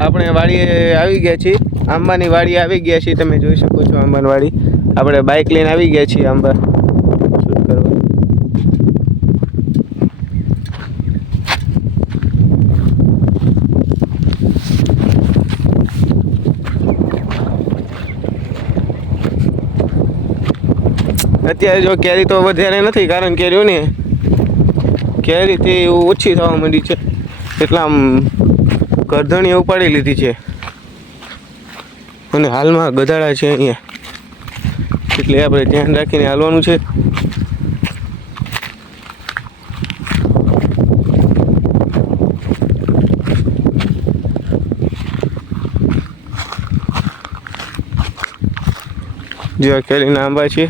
આપણે વાડીએ આવી ગયા છીએ, આંબાની વાડીએ આવી ગયા છીએ. તમે જોઈ શકો છો આંબાની વાડી. આપણે બાઇક લઈને આવી ગયા છીએ આંબા શૂટ કરવા. અત્યારે જો કેરી તો વધારે નથી, કારણ કે રહ્યું ને કેરીથી ઓછી થવા માંડી છે, એટલે આમ કરધણીએ ઉપાડી લીધી છે અને હાલમાં ગધાડા છે અહીંયા, એટલે આપણે ધ્યાન રાખીને હાલવાનું છે. જેવા કેરીના આંબા છે.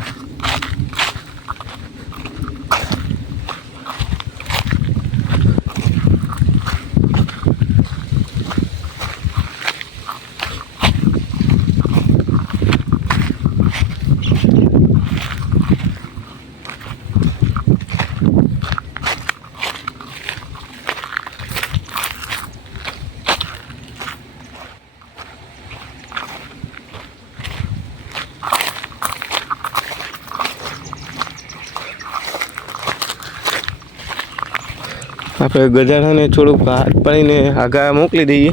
આપણે ગધાડાને થોડુંક હાથ પાડીને આગા મોકલી દઈએ.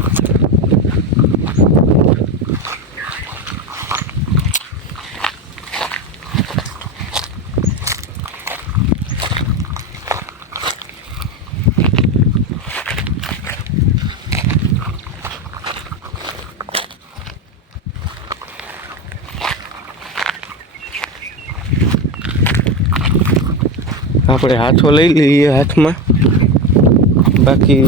આપણે હાથો લઈ લઈએ હાથમાં. બાકી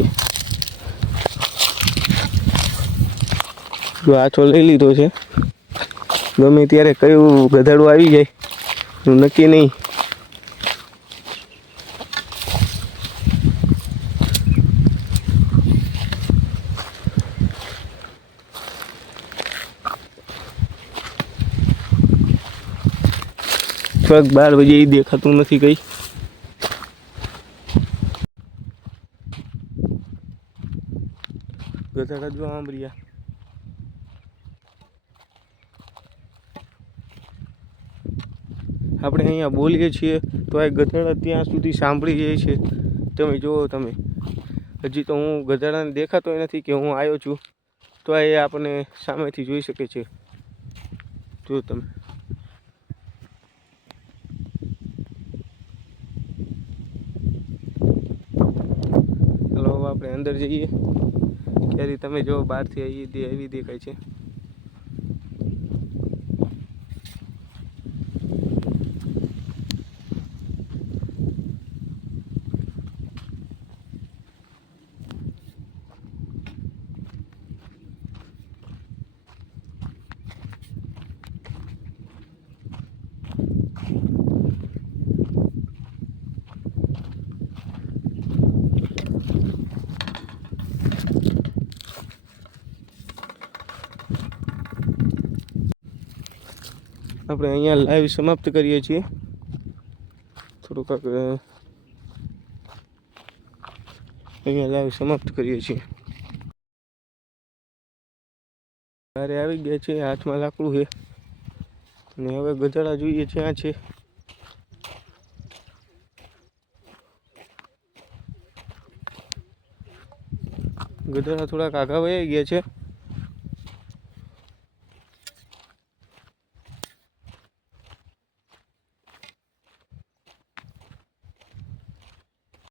જો હાથો લઈ લીધો છે, ગમે ત્યારે કયું ગધાડું આવી જાય નક્કી નહીં. થોડાક 12 વાગે એ દેખાતું નથી કઈ. ગધાડા જો આંબરિયા. આપણે અહીંયા બોલીએ છીએ તો આ ગધાડા ત્યાં સુધી સાંભળી જાય છે. તમે જુઓ, તમે હજી તો હું ગધાડાને દેખાતો નથી કે હું આવ્યો છું, તો એ આપણને સામેથી જોઈ શકે છે. જો તમે ચાલો હવે આપણે અંદર જઈએ. કેરી તમે જો બહારથી આવી દેખાય છે. આપણે અહીંયા લાઈવ સમાપ્ત કરીએ છીએ. થોડુંક અહીંયા લાઈવ સમાપ્ત કરીએ છીએ. તારે આવી ગયા છે, હાથમાં લાકડું છે અને હવે ગધાડા જોઈએ છે. આ છે ગધાડા થોડાક આઘા વહી ગયા છે.